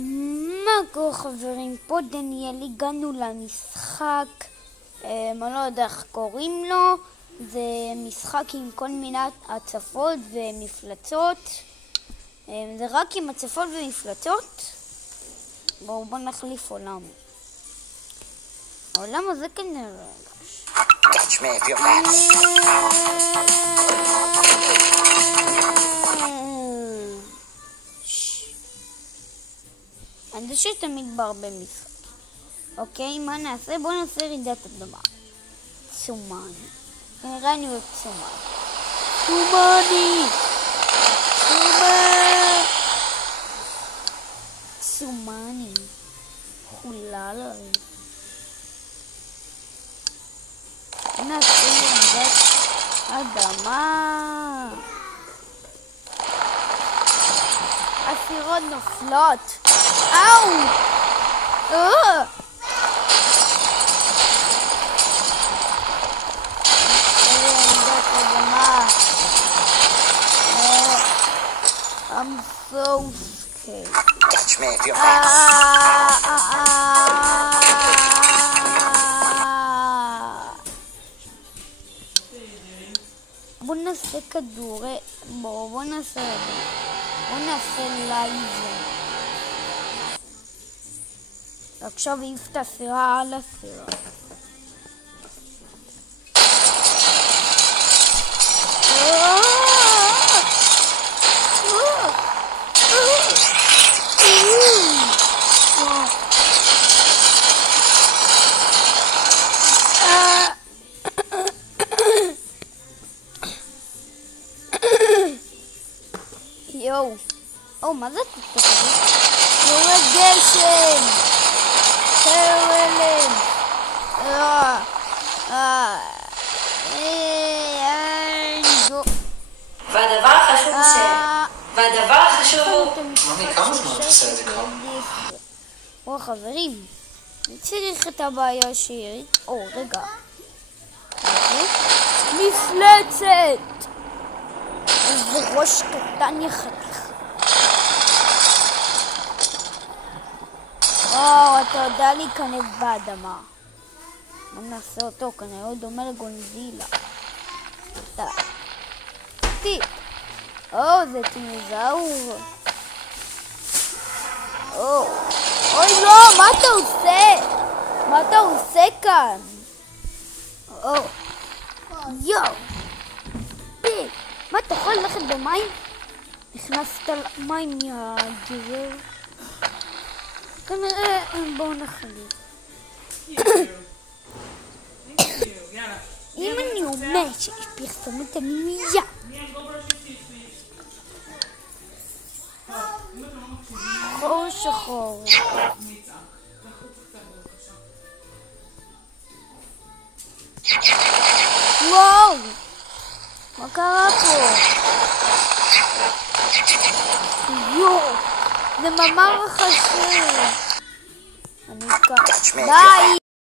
מה קורה חברים? פה דניאל, הגענו למשחק, אני לא יודע איך קוראים לו, זה משחק עם כל מיני הצפות ומפלצות, זה רק עם הצפות ומפלצות. בואו נחליף עולם. העולם הזה כנראה Catch me if you're fast. אני שתמיד בהרבה משחק. אוקיי, מה נעשה? בואו נעשה רעידת אדמה. צומני. כנראה אני אוהב צומני. צומני! צומני. חוללה. נעשה רעידת אדמה. הסירות נופלות. אאו! I'm so scared. Catch me if you're fast. בוא נעשה כדורי, בוא נעשה לייזר. עכשיו העיף את הסירה על הסירה. יואו, מה זה תתקדם? יורד גשם! תרלם! והדבר החשוב הוא... ממי, כמה זמן את עושה את זה כבר? חברים, אני צריך את הבעיה שירית. רגע. מפלצת! איזה ראש קטן יחתיך. אתה יודע להיכנס באדמה. בוא נעשה אותו, כנראה הוא דומה לגונזילה. זה טינוזאור. אוי לא, מה אתה עושה? מה אתה עושה כאן? יואו. מה, אתה יכול ללכת במים? נכנסת למים מהגזר. כנראה, בואו נחליט. אם אני אומר שיש פרסומת אני מיד. חור שחור. וואו! מה קרה פה? יואו! זה ממש חשוב. די!